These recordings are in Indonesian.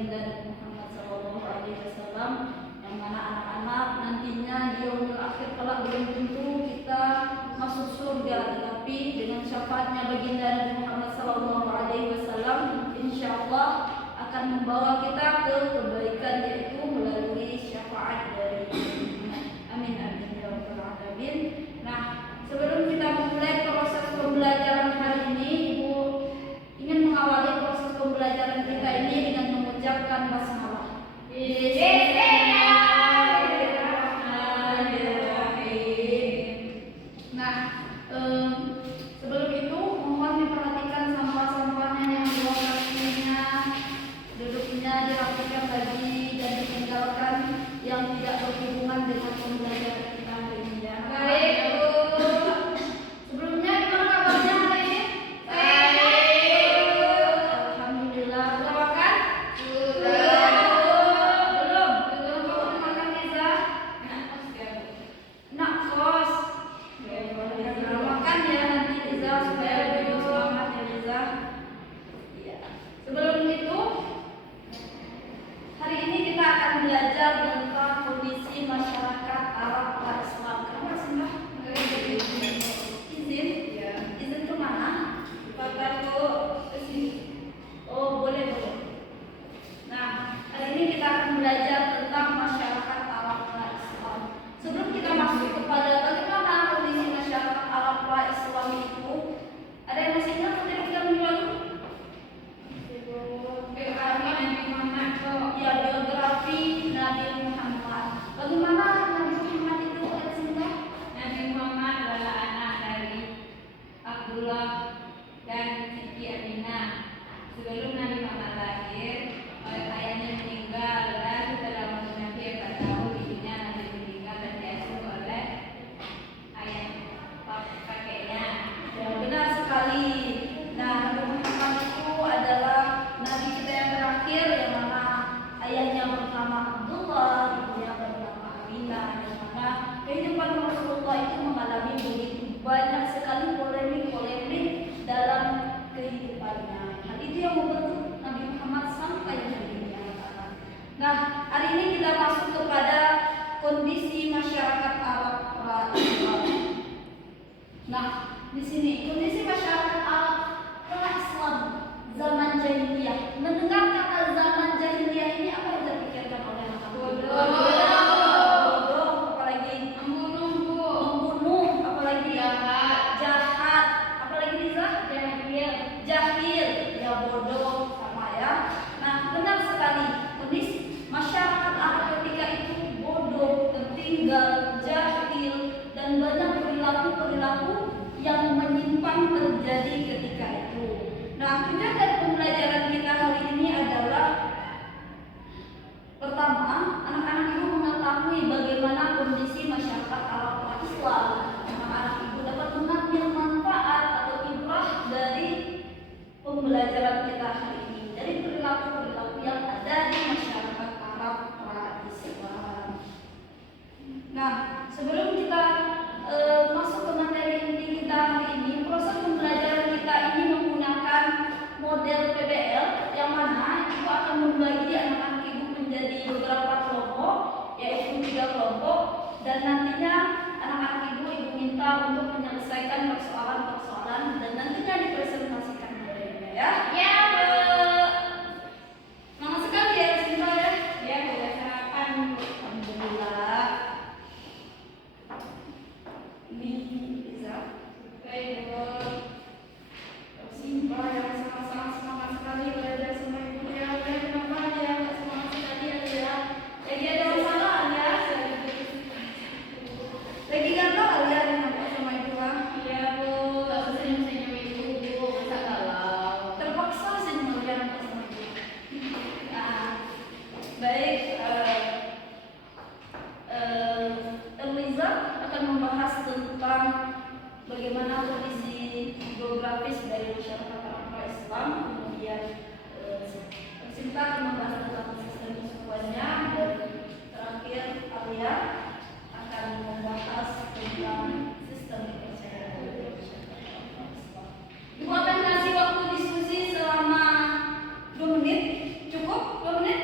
baginda Nabi Muhammad SAW, yang mana anak-anak nantinya di yaumul akhir kelak belum tentu kita masuk surga, tetapi dengan syafaatnya baginda Nabi Muhammad SAW, insya Allah akan membawa kita ke kebaikan, yaitu melalui syafaat dari amin amin ya rabbal alamin. Nah, sebelum kita memulai proses pembelajaran hari ini, Ibu ingin mengawali proses pembelajaran kita ini dengan mengucapkan basmalah. Nah, sebelum itu mohon diperhatikan sampah-sampahnya yang di lokasinya, duduknya dirapikan lagi dan ditinggalkan yang tidak berhubungan dengan pembelajaran kita hari ini. Ya. Baik, Bu. Sebelumnya gimana kabarnya hari ini? Baik. Alhamdulillah. Sudah makan? Sudah. Belum? Belum kamu makan, Liza? Nak kos. Makan ya nanti, Liza, supaya lebih semangat ya, Liza. Iya. Sebelum itu, hari ini kita akan belajar tentang kondisi masyarakat Arab Islam. Kenapa sih, Mbak? Izin? Ya. Izin ke mana? Pakai ke sini. Oh, boleh. Nah, hari ini kita akan belajar tentang masyarakat Arab Islam. Sebelum kita masuk kepada bagaimana kondisi masyarakat Arab Islam itu, ada yang masih ingat tidak minggu lalu? Ya, biografi Nabi Muhammad. Bagaimana Nabi Muhammad itu, Sinta? Nabi Muhammad adalah anak dari Abdullah dan Siti Aminah. Sebelum Nabi Muhammad lahir, ayahnya meninggal dan setelah Nabi 4 tahun ibunya Nabi meninggal dan diasuh oleh ayah kakeknya. Ya, benar sekali. Nah, Nabi Muhammad itu adalah Nabi kita yang terakhir, yang mana ayahnya bernama Abdullah, ibunya bernama Aminah, yang mana kehidupan Rasulullah itu mengalami begitu banyak sekali polemik-polemik dalam kehidupannya. Hal itu yang membentuk Nabi Muhammad sampai hari ini. Nah, hari ini kita masuk kepada kondisi masyarakat Arab Islam. Nah, di sini kondisi masyarakat Arab Islam zaman jahiliyah. Mendengar kata zaman jahiliyah ini apa yang terpikirkan oleh anak? Bodoh, apalagi membunuh, apalagi jahat, apalagi Liza? Jahil, ya bodoh sama ya. Nah, benar sekali. Kondisi masyarakat Arab ketika itu bodoh, tertinggal, jahil, dan banyak perilaku-perilaku yang menyimpang terjadi ketika itu. Nah, tujuan dari pembelajaran kita hari ini adalah pertama, anak-anak ibu mengetahui bagaimana kondisi masyarakat Arab Islam. Anak-anak ibu dapat mengambil manfaat atau ibrah dari pembelajaran kita hari ini, dari perilaku-perilaku yang ada di masyarakat Arab Islam. Nah, sebelum kita masuk ke materi inti kita hari ini, proses pembelajaran kita ini menggunakan model PBL, yang mana ibu akan membagi anak-anak ibu menjadi beberapa kelompok, yaitu 3 kelompok, dan nantinya anak-anak ibu minta untuk menyelesaikan persoalan-persoalan dan nantinya dipresentasikan olehnya ya. Ya, Semangat sekali ya, Sinta ya. ya sudah sarapan. Alhamdulillah. Ini bisa. Baik, Sinta yang sangat-sangat semangat sekali belajar sama ibu ya. Kenapa dia nggak semangat sekali ya? Lagi ada masalah ya? Lagi galau ya kenapa sama ibu ah? Iya, Bu. Tak senyum-senyum ibu, Bu. Masa galau? Terpaksa senyum ya kenapa sama ibu. Nah, baik. Eliza akan membahas tentang bagaimana kondisi geografis dari masyarakat Arab Islam, kemudian Sinta akan membahas tentang sistem kesukuannya, dan terakhir Alia akan membahas tentang sistem kepercayaan dari masyarakat Arab Islam. Ibu akan kasih waktu diskusi selama 2 menit, cukup 2 menit?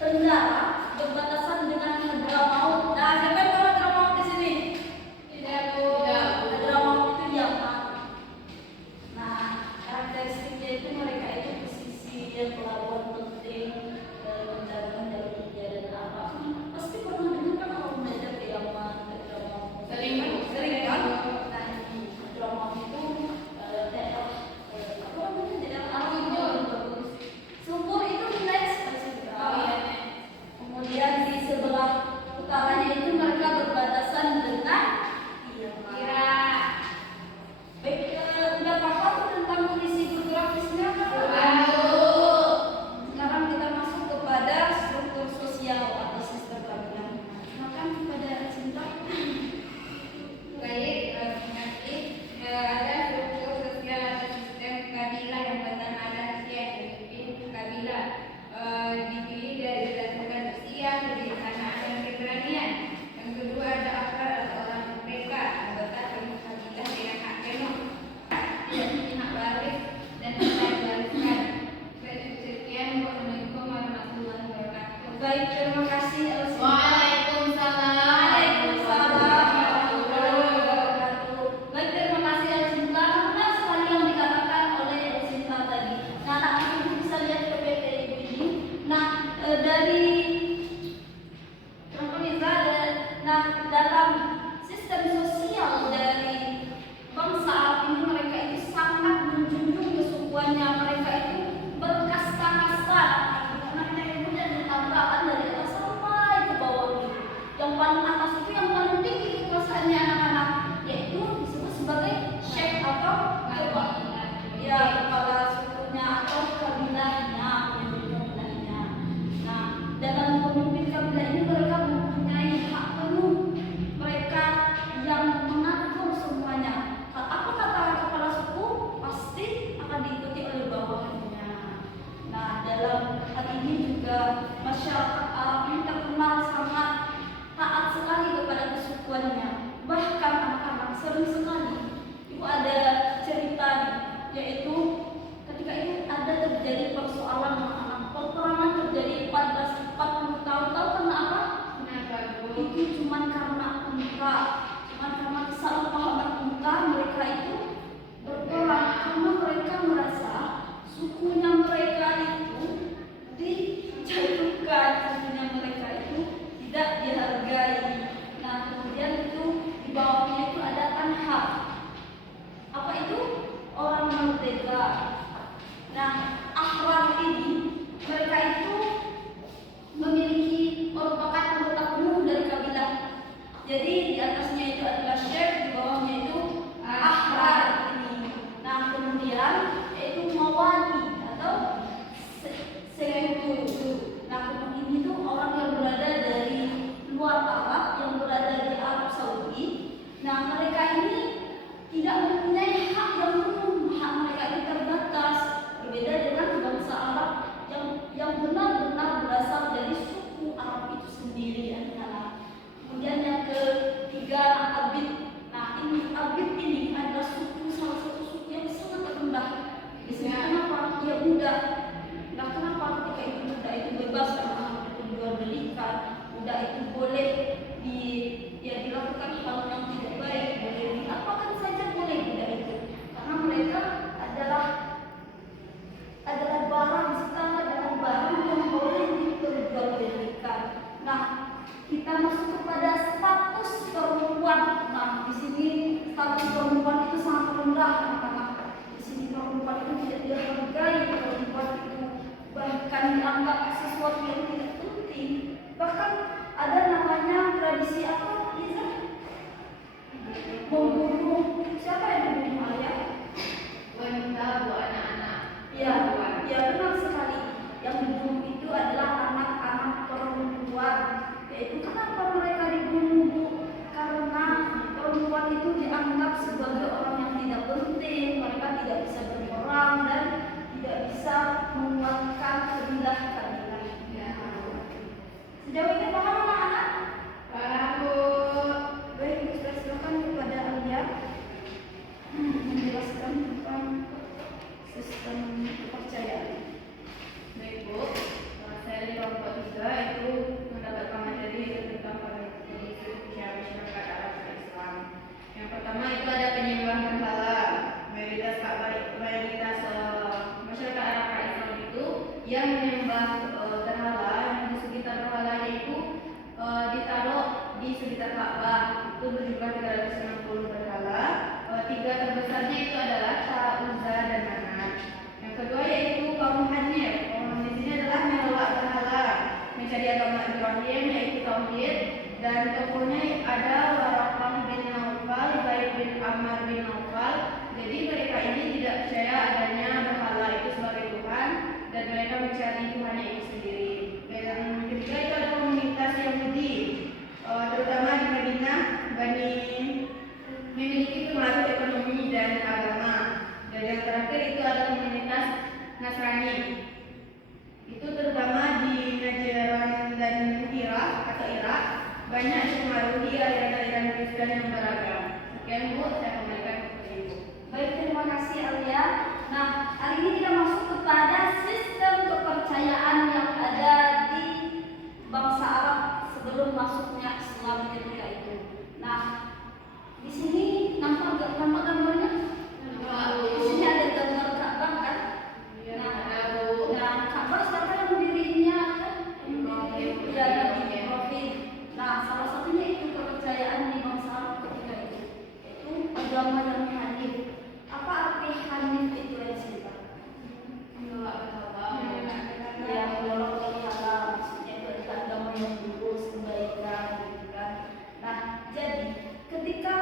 Tenggara berbatasan dengan Hadramaut. Nah, siapa yang tahu Hadramaut di sini? Tidak, Bu. Hadramaut itu Yaman. Nah, karakteristiknya itu mereka itu pesisir, pelabuhan penting, perdagangan jalur India dan Arab. Pasti pernah dengar kan kalau belajar ke Yaman, Hadramaut. Sering, Bu. Sering kan? Nah, ini Hadramaut itu daerah apa namanya? Daerah Arab yang bagus. Sumur itu nice sekali. Kemudian di sebelah utaranya itu mereka berbatasan dengan Irak. Baik, udah paham tentang kondisi geografisnya kan? Sekarang kita masuk kepada struktur sosial atau sistem kabinet. Makan kepada cinta. Baik, nanti ada struktur sosial atau sistem kabilah. Yang pertama ada sistem kabilah, dipilih dari berdasarkan usia, kebiasaan dan keberanian. Yang kedua ada akar atau orang mereka, anggota kabilah dengan hak penuh, tidak hak waris dan tidak diwariskan. Sekian, wassalamualaikum warahmatullahi wabarakatuh. Baik, terima kasih Elsa. Waalaikumsalam. Waalaikumsalam warahmatullahi wabarakatuh. Baik, terima kasih Elsinta. Benar sekali yang dikatakan oleh Elsinta tadi. Nah, anak-anak ibu bisa lihat ke PT ibu ini. Nah, dari Tranquiliza, nah dalam sistem sosial dari bangsa Arab ini mereka itu sangat menjunjung kesukuannya. Mereka itu berkasta-kasta. Anaknya ibu dan ditabrakan dari atas sampai ke bawah gitu. Yang paling atas itu yang paling tinggi kekuasaannya anak-anak, yaitu disebut sebagai syekh atau kepala sukunya atau kabilahnya, pemimpin kabilahnya. Nah, dalam pemimpin kabilah ini mereka mempunyai hak penuh. Mereka yang mengatur semuanya. Apa kata kepala suku pasti akan diikuti oleh bawahannya. Nah, dalam hal ini juga masyarakat Arab ini terkenal sangat taat sekali kepada kesukuannya. Bahkan anak-anak sering sekali itu ada cerita nih, yaitu ketika itu ada terjadi persoalan anak-anak, peperangan terjadi 40 tahun. Tahu karena apa? Kenapa, Bu? Itu cuma karena unta, cuma karena kesalahpahaman unta. Mereka itu berperang karena mereka merasa sukunya mereka itu dijatuhkan, sukunya mereka itu tidak dihargai. Nah, kemudian itu di bawahnya itu ada Anhar. Apa itu? Orang merdeka. Nah, Ahrar ini mereka itu memiliki merupakan anggota penuh dari kabilah. Jadi di atasnya itu adalah syekh, di bawahnya itu Ahrar ini. Nah, kemudian yaitu Mawali atau Seyutu. Nah, kemudian ini tuh orang yang berada dari luar Arab, yang berada di Arab Saudi. Nah, mereka ini tidak mempunyai hak yang penuh. Hak mereka ini terbatas, berbeda dengan bangsa Arab yang benar-benar berasal dari suku Arab itu sendiri, anak-anak. Kemudian yang ketiga, Abid. Nah, ini Abid ini adalah salah satu suku yang sangat rendah. Biasanya kenapa? Dia budak. Nah, kenapa ketika itu budak itu bebas karena jual belikan, budak itu boleh dilakukan hal yang tidak baik, boleh diapakan saja boleh budak itu, karena mereka adalah barang, setara dengan barang yang boleh diperjualbelikan. Nah, kita masuk kepada status perempuan. Nah, di sini status perempuan itu sangat rendah, anak-anak. Di sini perempuan itu tidak dihargai, perempuan itu bahkan dianggap sesuatu yang tidak penting. Bahkan ada namanya tradisi apa, Liza? Membunuh. Siapa yang membunuh ayah? Wanita, Bu, anak-anak. Ya, benar sekali. Yang dibunuh itu adalah anak-anak perempuan. Yaitu kenapa mereka dibunuh, Bu? Karena perempuan itu dianggap sebagai orang yang tidak penting. Mereka tidak bisa berperang dan tidak bisa menguatkan kabilah-kabilah. Sejauh ini paham anak-anak? Paham, Bu. Baik, kita silakan kepada Alia menjelaskan tentang sistem kepercayaan. Baik, Bu. Saya dari kelompok 3 Pertama itu ada penyembah berhala. Mayoritas masyarakat Arab Islam itu yang menyembah berhala, yang di sekitar berhala itu ditaruh di sekitar Ka'bah. Itu berjumlah 360 berhala. Tiga terbesarnya itu adalah Lata, Uzza, dan Manat. Yang kedua yaitu kaum Hanif. Kaum di sini adalah menolak berhala, mencari agama Ibrahim yaitu tauhid, dan tokohnya ada Waraqah bin Naufal, Zaid bin Ammar bin Naufal. Jadi mereka ini tidak percaya adanya berhala itu sebagai Tuhan, dan mereka mencari Tuhannya itu sendiri. Dan ketiga itu ada komunitas Yahudi, terutama di Madinah, memiliki pengaruh ekonomi dan agama. Dan yang terakhir itu ada komunitas Nasrani, itu terutama di Najran dan Irak atau Irak, banyak dipengaruhi aliran-aliran Kristen yang beragam. Sekian Bu, saya kembalikan kepada Ibu. Baik, terima kasih Alia. Nah, hari ini kita masuk kepada sistem kepercayaan yang ada di bangsa Arab sebelum masuknya Islam ketika itu. Nah, di sini nampak gambarnya? Di sini ada gambar Ka'bah kan? Nah, Ka'bah siapa yang mendirinya? Ya, Nabi Ibrahim. Nah, salah satunya itu kepercayaan di bangsa Arab ketika itu, yaitu agama yang Hanif. Apa arti Hanif itu ya Sinta? Ya, menolak berhala. Maksudnya itu adalah agama yang lurus, kebaikan, gitu kan. Nah, jadi ketika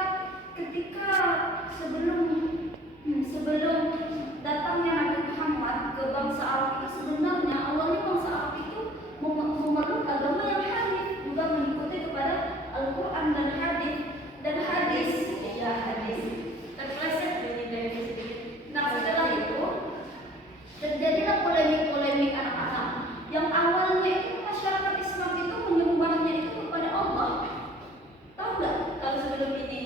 sebelum datangnya Nabi Muhammad ke bangsa Arab itu, sebenarnya awalnya bangsa Arab itu memeluk agama yang Hanif, juga mengikuti kepada Al-Quran dan hadis. Terpeleset dari sedikit. Nah, setelah itu terjadilah polemik anak-anak yang awalnya itu masyarakat Islam itu menyembahnya itu kepada Allah. Tahu nggak kalau sebelum ini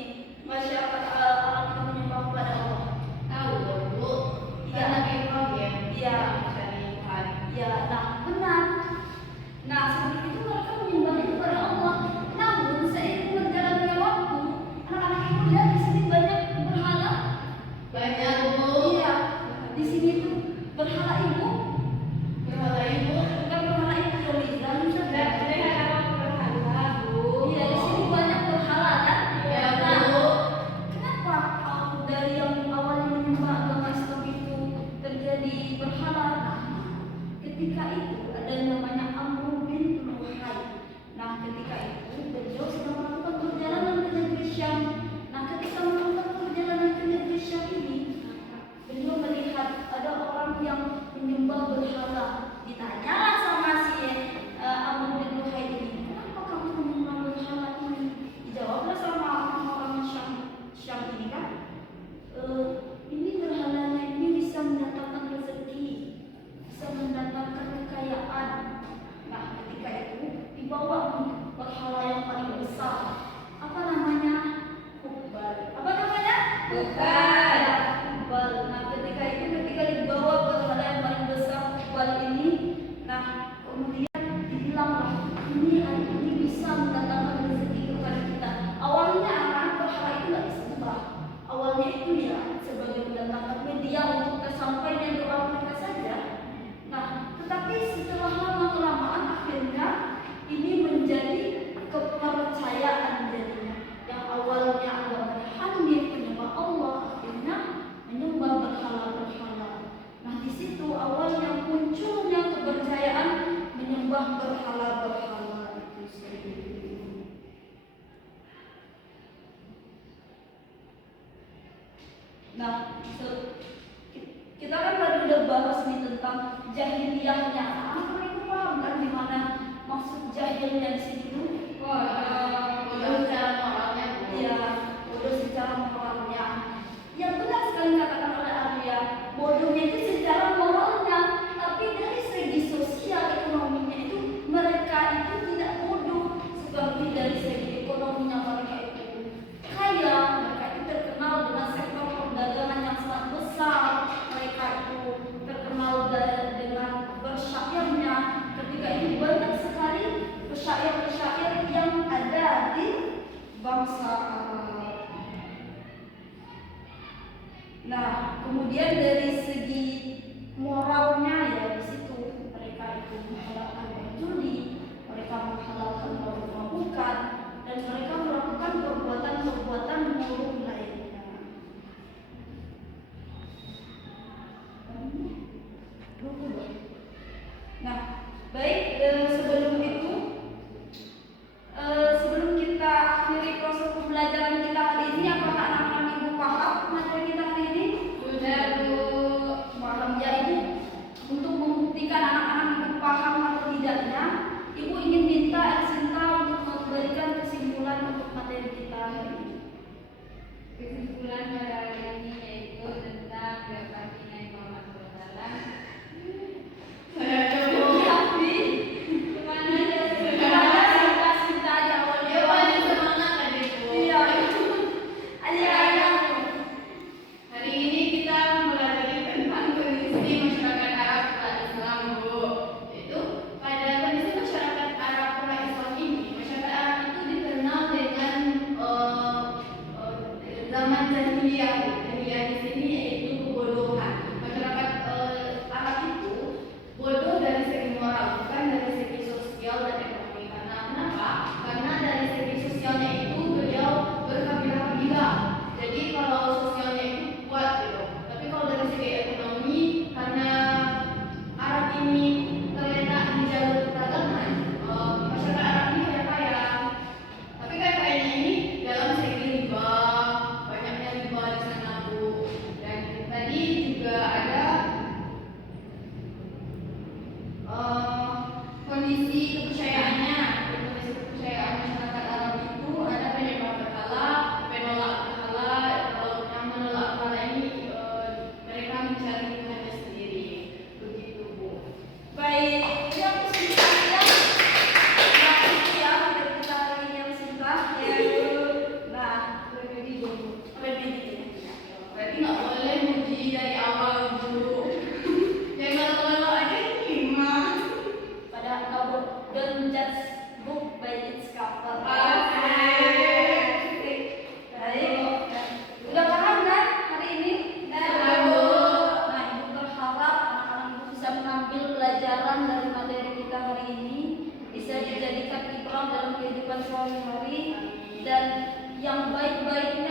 masyarakat Arab itu menyembah kepada Allah? Tahu dong Bu, Iya. Nabi Ibrahim Iya. mencari Tuhan. Ya, nah benar. Nah, seperti itu mereka menyembahnya kepada Allah. Namun seiring berjalannya waktu, anak-anak itu lihat di sini banyak berhala. Banyak Bu. Iya, di sini tuh berhala ibu. Berhala Ibu. Bukan berhala ibu Yolizan, sudah. Bu. Iya, di sini banyak berhala kan? Iya, Nah, Bu. kenapa dari yang awalnya menyembah agama Islam itu terjadi berhala? Nah, ketika itu ada yang namanya Amr bin Luhai. Nah, ketika itu beliau sedang melakukan perjalanan ke negeri Syam. Nah, ketika melakukan perjalanan ke negeri Syam ini, beliau melihat ada orang yang menyembah berhala. Ditanyalah sama si Amr bin Luhai ini, kenapa kamu menyembah berhala ini? Dijawablah sama orang-orang Syam ini kan, ini berhalanya ini bisa mendatangkan rezeki, bisa mendatangkan kekayaan. Nah, ketika itu dibawa berhala yang paling besar. Apa namanya? Hubal. Apa namanya? Hubal. Ya, Hubal. Nah, ketika dibawa berhala yang paling besar Hubal ini, nah kemudian dibilanglah ini bisa mendatangkan rezeki kepada kita. Awalnya anak berhala itu nggak disembah. Awalnya itu ya sebagai mendatangkan media untuk tersampainya doa mereka saja. Nah, tetapi setelah lama kelamaan akhirnya ini menjadi kepercayaan jadinya. Yang awalnya agamanya Hanif, menyembah Allah, akhirnya menyembah berhala-berhala. Nah, di situ awalnya munculnya kepercayaan menyembah berhala-berhala itu sendiri. Nah, kita kan tadi udah bahas nih tentang jahiliyahnya. Anak-anak itu paham kan di mana maksud jahilnya di sini tuh? Udah secara moralnya Bu. Iya, bodoh secara moralnya. Yang benar sekali katakan oleh Alia, bodohnya itu secara moralnya, tapi dari segi sosial ekonominya itu mereka itu tidak bodoh. Seperti dari segi ekonominya mereka itu kaya, mereka itu terkenal dengan sektor perdagangan yang sangat besar. Mereka itu terkenal dengan bersyairnya. Ketika itu banyak sekali pesyair-pesyair yang ada di bangsa Arab. Nah, kemudian dari segi moralnya ya di situ mereka itu menghalalkan judi, mereka menghalalkan mabuk-mabukan, dan mereka melakukan perbuatan-perbuatan buruk lainnya. Nah, baik, sebelum itu, sebelum kita akhiri proses pembelajaran kita hari ini, apakah anak-anak ibu paham materi kita hari ini? Sudah, Bu. Paham ya ibu? Untuk membuktikan anak-anak ibu paham atau tidaknya, ibu ingin minta Sinta untuk memberikan kesimpulan untuk materi kita hari ini. Kesimpulan pada hari ini yaitu tentang biografi Nabi Muhammad SAW. Saya coba. Tapi Kemana ya? Sinta aja awalnya. Dia paling semangat tadi, Bu. Iya. Aja. Hari ini kita mempelajari tentang kondisi masyarakat Arab pra-Islam, Bu. Itu pada kondisi masyarakat Arab pra-Islam ini, masyarakat Arab itu dikenal dengan zaman jahiliyah. Jahiliyah di sini yaitu kebodohan. Masyarakat Arab itu bodoh dari segi moral, bukan dari segi sosial dan ekonomi. Karena kenapa? Karena dari segi sosialnya itu beliau berkabilah-kabilah. Jadi kalau sosialnya itu kuat gitu. Tapi kalau dari segi ekonomi, karena Arab ini terletak di jalur perdagangan, masyarakat Arab ini kaya-kaya. Tapi kaya-kayanya ini dalam segi riba, banyaknya riba di sana, Bu. Dan tadi juga ada kondisi kepercayaannya. Kondisi kepercayaan masyarakat Arab itu ada penyembah berhala, penolak berhala. Yang menolak berhala ini mereka mencari Tuhannya sendiri. Begitu, Bu. Baik, yang singkat ya. Nah, itu ya materi kita hari ini yang singkat yaitu remedi dulu. Remedi ya. Berarti nggak boleh muji dari awal, Bu. Jangan kalau aja gimana? Pada kamu don't judge book by its cover. Asik. Baik. Udah paham kan hari ini? Sudah, Bu. Nah, ibu berharap anak-anak ibu bisa mengambil pelajaran dari materi kita hari ini, bisa dijadikan ibrah dalam kehidupan sehari-hari, dan yang baik-baik